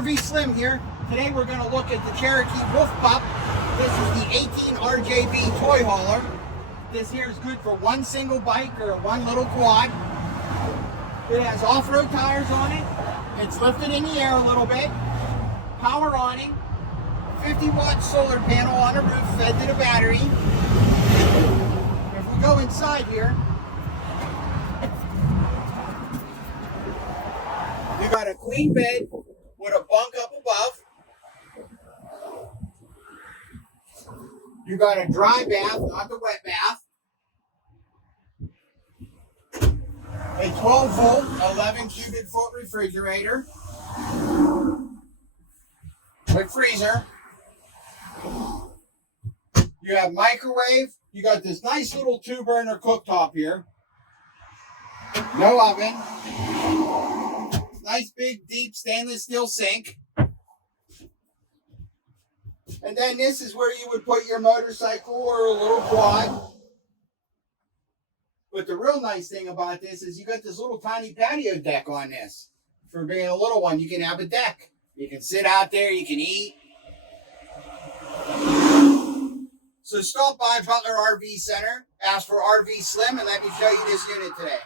RV Slim here. Today we're going to look at the Cherokee Wolf Pup. This is the 18 RJB toy hauler. This here is good for one single bike or one little quad. It has off-road tires on it. It's lifted in the air a little bit. Power awning. 50-watt solar panel on the roof fed to the battery. If we go inside here, you got a queen bed with a bunk up above. You got a dry bath, not the wet bath. A 12-volt, 11 cubic foot refrigerator with freezer. You have microwave. You got this nice little 2-burner cooktop here. No oven. Nice big deep stainless steel sink. And then this is where you would put your motorcycle or a little quad. But the real nice thing about this is you got this little tiny patio deck on this. For being a little one, you can have a deck. You can sit out there, you can eat. So stop by Butler RV Center, ask for RV Slim, and let me show you this unit today.